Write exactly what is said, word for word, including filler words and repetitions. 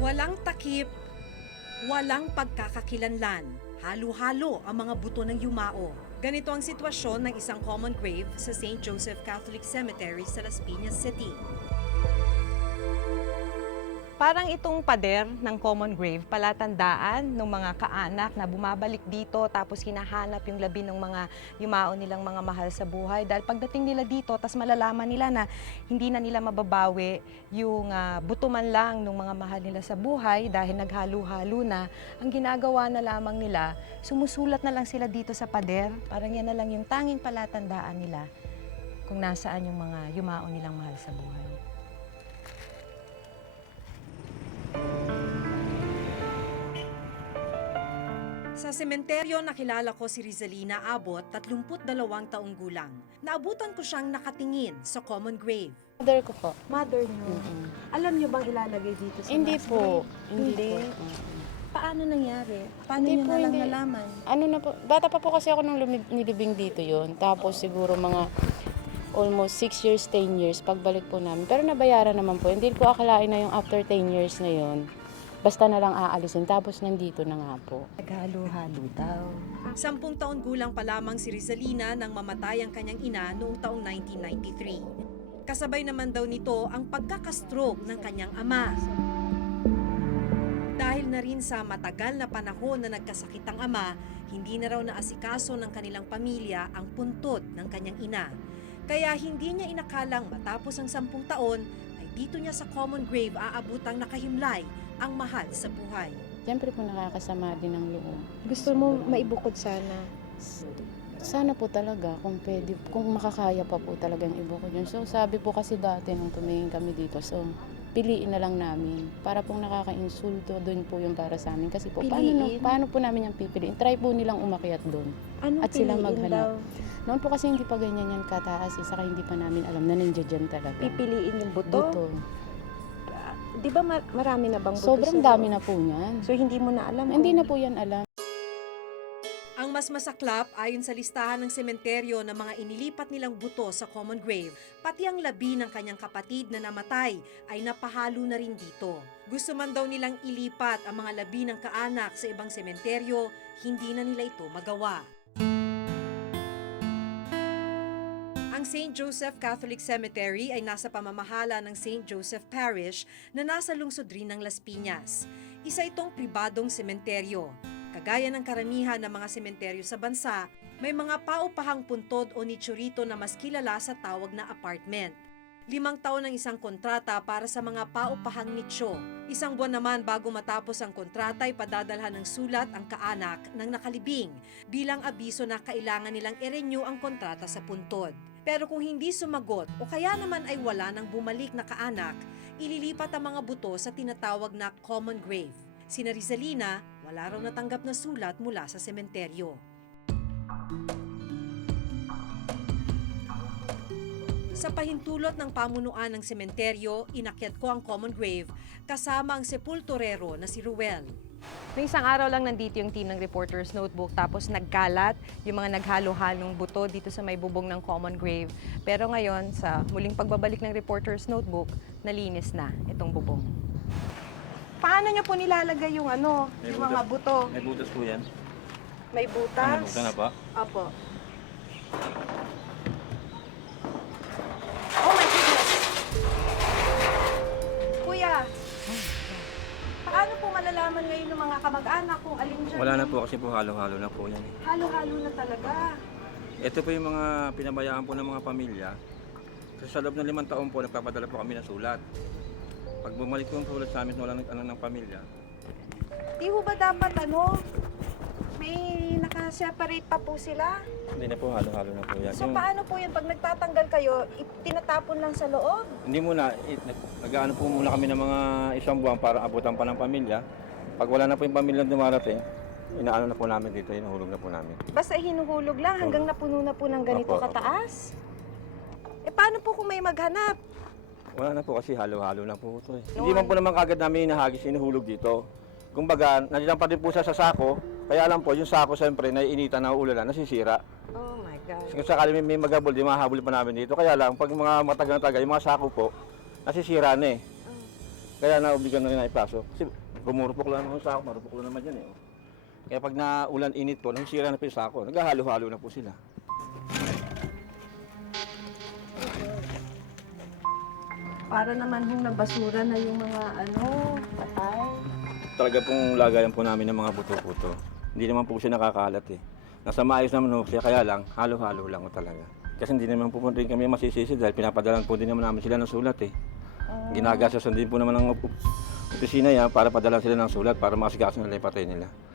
Walang takip, walang pagkakakilanlan. Halo-halo ang mga buto ng yumao. Ganito ang sitwasyon ng isang common grave sa Saint Joseph Catholic Cemetery sa Las Piñas City. Parang itong pader ng common grave, palatandaan ng mga kaanak na bumabalik dito tapos hinahanap yung labi ng mga yumao nilang mga mahal sa buhay. Dahil pagdating nila dito, tas malalaman nila na hindi na nila mababawi yung uh, buto man lang ng mga mahal nila sa buhay dahil naghalo-halo na, ang ginagawa na lamang nila, sumusulat na lang sila dito sa pader. Parang yan na lang yung tanging palatandaan nila kung nasaan yung mga yumao nilang mahal sa buhay. Sa sementeryo, nakilala ko si Rizalina Abot, tatlumput dalawang taong gulang. Naabutan ko siyang nakatingin sa common grave. Mother ko po. Mother niyo. Mm-mm. Alam niyo bang ilalagay dito sa Hindi mass po. grave? Hindi. Hindi. po. Mm-mm. Paano nangyari? Paano Hindi niyo po, na lang hindi. nalaman? Ano na po, bata pa po kasi ako nung lumib- nilibing dito yon. Tapos siguro mga almost six years, ten years, pagbalik po namin. Pero nabayaran naman po. Hindi ko akalain na yung after ten years na yon, basta na lang aalisin. Tapos nandito na nga po. Naghalo-halo daw. Sampung taon gulang pa lamang si Rizalina nang mamatay ang kanyang ina noong taong nineteen ninety-three. Kasabay naman daw nito ang pagkakastroke ng kanyang ama. Dahil na rin sa matagal na panahon na nagkasakit ang ama, hindi na raw naasikaso ng kanilang pamilya ang puntod ng kanyang ina. Kaya hindi niya inakalang matapos ang sampung taon ay dito niya sa common grave aabutang nakahimlay ang mahal sa buhay. Siyempre po nakakasama din ng loob. Gusto mo maibukod sana? Sana po talaga kung pwede, kung makakaya pa po talagang ibukod yun. So sabi po kasi dati nung tumingin kami dito, so piliin na lang namin. Para pong nakaka-insulto, doon po yung para sa amin. Kasi po, paano, Piliin? paano po namin yung pipiliin? Try po nilang umakyat doon. Anong At silang piliin maghanap. daw? Noon po kasi hindi pa ganyan yan kataas, eh, saka hindi pa namin alam na nandiyan dyan talaga. Pipiliin yung buto? Buto. Di ba mar- marami na bang buto? Sobrang sa dami loob? na po niyan. So hindi mo na alam? Hindi kung- na po yan alam. Ang mas masaklap ayon sa listahan ng sementeryo ng mga inilipat nilang buto sa common grave, pati ang labi ng kanyang kapatid na namatay ay napahalo na rin dito. Gusto man daw nilang ilipat ang mga labi ng kaanak sa ibang sementeryo, hindi na nila ito magawa. Ang Saint Joseph Catholic Cemetery ay nasa pamamahala ng Saint Joseph Parish na nasa lungsod rin ng Las Piñas. Isa itong pribadong sementeryo. Kagaya ng karamihan ng mga sementeryo sa bansa, may mga paupahang puntod o nichurito na mas kilala sa tawag na apartment. Limang taon ang isang kontrata para sa mga paupahang nicho. Isang buwan naman bago matapos ang kontrata ay padadalhan ng sulat ang kaanak ng nakalibing bilang abiso na kailangan nilang i-renew ang kontrata sa puntod. Pero kung hindi sumagot o kaya naman ay wala nang bumalik na kaanak, ililipat ang mga buto sa tinatawag na common grave. Sina Rizalina, wala raw natanggap na sulat mula sa sementeryo. Sa pahintulot ng pamunuan ng sementeryo, inakyat ko ang common grave kasama ang sepulturero na si Ruel. May isang araw lang nandito yung team ng Reporter's Notebook tapos nagkalat yung mga naghalo-halong buto dito sa may bubong ng common grave. Pero ngayon, sa muling pagbabalik ng Reporter's Notebook, nalinis na itong bubong. Paano niyo po nilalagay yung ano, May yung mga butas. buto? May butas po yan. May butas? Ano, butas na ba? Opo. Oh my goodness! Kuya, paano po malalaman ngayon ng mga kamag-anak kung alin dyan? Wala na yung po kasi po halo-halo na po yan. eh. Halo-halo na talaga. Ito po yung mga pinabayaan po ng mga pamilya. Kasi sa loob ng limang taon po, nagpapadala po kami ng sulat. Pag bumalik po yung sulat sa amin, wala ng, ano, ng pamilya. Di ho ba dapat ano, may nakaseparate pa po sila? Hindi na po halo-halo na po yan. So Yung- paano po yun? Pag nagtatanggal kayo, i- tinatapon lang sa loob? Hindi muna, it, nag, nag-ano po muna kami ng mga isang buwan para abutan pa ng pamilya. Pag wala na po yung pamilya dumarating, inaano na po namin dito, inuhulog na po namin. Basta hinuhulog lang hanggang napuno na po ng ganito Opo, opo. kataas? Eh paano po kung may maghanap? Wala na po kasi halo-halo na po ito eh. Hindi man po naman kagad namin inahagis, inuhulog dito. Kumbaga, nandiyan pa din po siya sa sako, kaya alam po, yung sako siyempre, naiinitan na ulan, nasisira. Oh my God. Kung sakali may, may magabol, di mahabol pa namin dito. Kaya lang, pag mga matagal na tagal, yung mga sako po, nasisira na eh. Kaya naobligan na rin na ipasok. Kasi rumurupok lang naman sa ako, marupok lang naman yan eh. oh. Kaya pag naulan init po, nasisira na po yung sako. Naghahalo-halo na po sila. Para naman hong nabasura na yung mga ano, patay. Talaga pong lagayan po namin ng mga buto-buto. Hindi naman po siya nakakalat eh. Nasa maayos naman po siya, kaya lang, halo-halo lang po talaga. Kasi hindi naman po po rin kami masisisi dahil pinapadalan po din naman namin sila ng sulat eh. Ginagasasan din po naman ng op- opisina yan para padalan sila ng sulat para makasikaso nila yung patay nila.